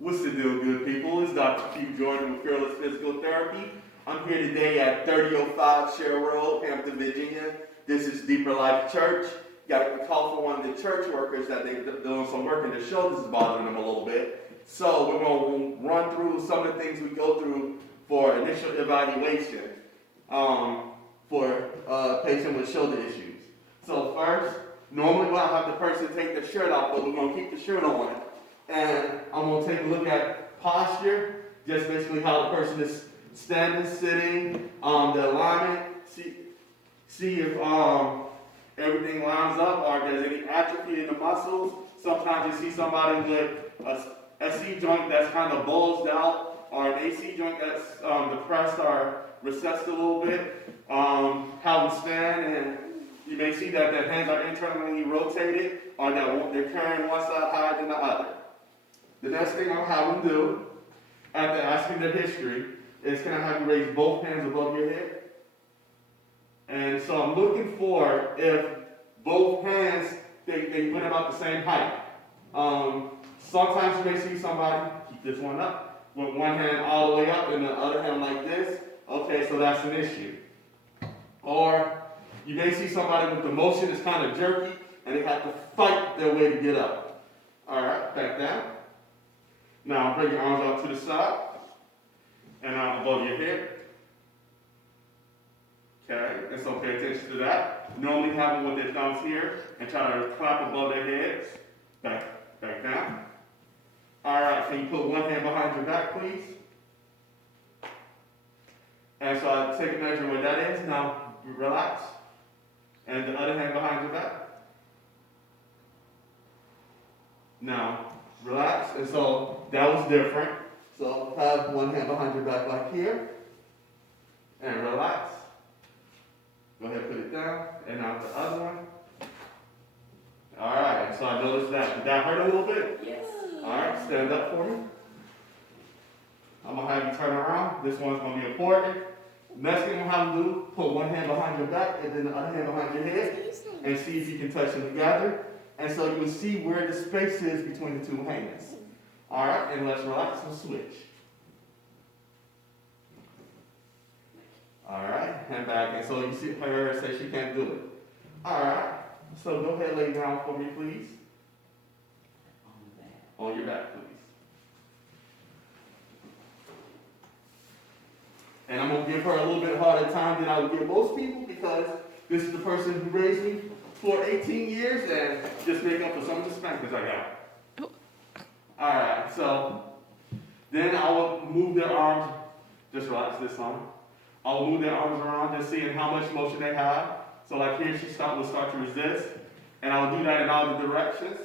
What's the deal, good people? It's Dr. Q Jordan with Fearless Physical Therapy. I'm here today at 3005 Sherrill Road, Hampton, Virginia. This is Deeper Life Church. Got a call from one of the church workers that they're doing some work and their shoulders is bothering them a little bit. So we're going to run through some of the things we go through for initial evaluation for a patient with shoulder issues. So first, normally we'll have the person take their shirt off, but we're going to keep the shirt on. And I'm going to take a look at posture, just basically how the person is standing, sitting, the alignment, see if everything lines up or if there's any atrophy in the muscles. Sometimes you see somebody with a SC joint that's kind of bulged out or an AC joint that's depressed or recessed a little bit. How we stand, and you may see that their hands are internally rotated or that they're carrying one side higher than the other. The next thing I'll have them do, after asking their history, is can I have you raise both hands above your head? And so I'm looking for if both hands, they went about the same height. Sometimes you may see somebody, keep this one up, with one hand all the way up and the other hand like this. Okay, so that's an issue. Or you may see somebody with the motion is kind of jerky and they have to fight their way to get up. All right, back down. Now bring your arms out to the side and out above your head. Okay, and so pay attention to that. Normally have them with their thumbs here and try to clap above their heads. Back down. All right, can you put one hand behind your back, please? And so I take a measure of what that is. Now relax. And the other hand behind your back. Now relax. And so that was different. So have one hand behind your back like here. And relax. Go ahead and put it down. And now the other one. All right. So I noticed that. Did that hurt a little bit? Yes. All right. Stand up for me. I'm going to have you turn around. This one's going to be important. Next thing I'm going to have you do, put one hand behind your back and then the other hand behind your head. And see if you can touch them together. And so you can see where the space is between the two hands. All right. And let's relax and switch. All right, hand back, and so you see her say she can't do it. All right, so go ahead and lay down for me, please. On your back, please. And I'm going to give her a little bit harder time than I would give most people because this is the person who raised me for 18 years and just make up for some of the spankings I got. All right, so then I will move their arms, just relax this on. I'll move their arms around, just seeing how much motion they have. So like here, she will start to resist. And I'll do that in all the directions.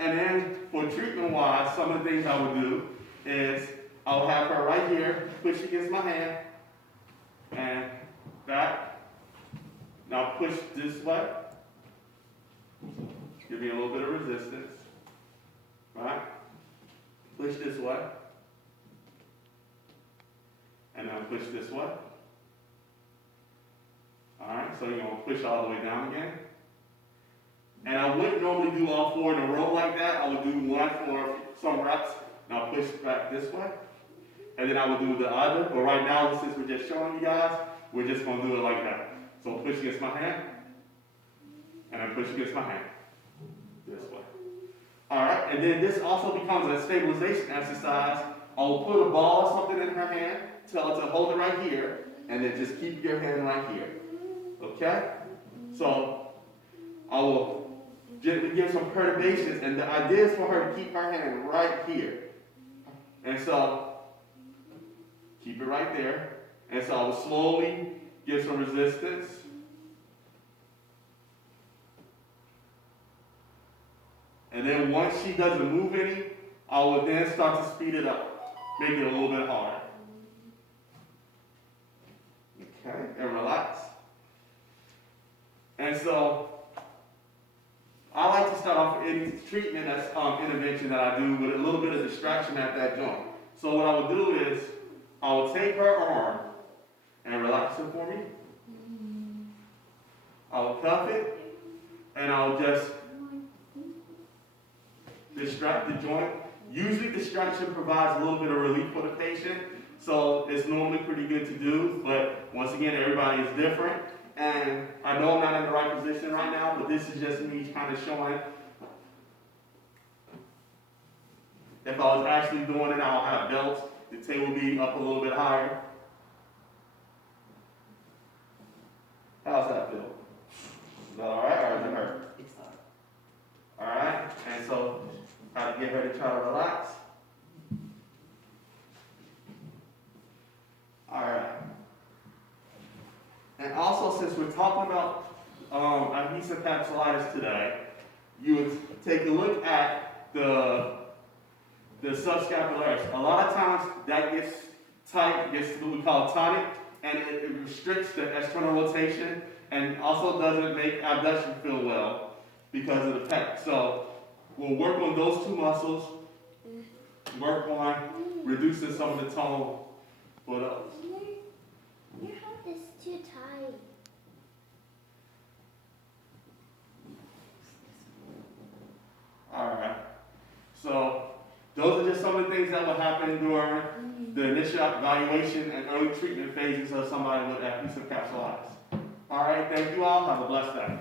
And then for treatment-wise, some of the things I would do is I'll have her right here, push against my hand, and back. Now push this way. Give me a little bit of resistance. Right? Push this way. And then push this way. Alright, so you're going to push all the way down again. And I wouldn't normally do all four in a row like that. I would do one for some reps. Now push back this way. And then I would do the other. But right now, since we're just showing you guys, we're just going to do it like that. So push against my hand. And then push against my hand. This way. Alright, and then this also becomes a stabilization exercise. I'll put a ball or something in her hand. Tell her to hold it right here, and then just keep your hand right here. Okay? So, I will gently give some perturbations, and the idea is for her to keep her hand right here. And so, keep it right there. And so I will slowly give some resistance. And then once she doesn't move any, I will then start to speed it up. Make it a little bit harder. Okay, and relax. And so, I like to start off any treatment that's intervention that I do with a little bit of distraction at that joint. So what I will do is, I will take her arm and relax it for me. I will cuff it, and I'll just distract the joint Usually distraction provides a little bit of relief for the patient, so it's normally pretty good to do, but once again, everybody is different. And I know I'm not in the right position right now, but this is just me kind of showing. If I was actually doing it, I'll have belts. The table will be up a little bit higher. How's that feel? Is that all right, or does it hurt? It's not. All right, and so try to get her to try to relax. All right. And also, since we're talking about adhesive capsulitis today, you would take a look at the subscapularis. A lot of times that gets tight, gets what we call tonic, and it restricts the external rotation, and also doesn't make abduction feel well because of the pec. So we'll work on those two muscles, work on reducing some of the tone for those. Your head is too tight. All right. So those are just some of the things that will happen during the initial evaluation and early treatment phases of somebody with adhesive capsulitis. All right, thank you all. Have a blessed day.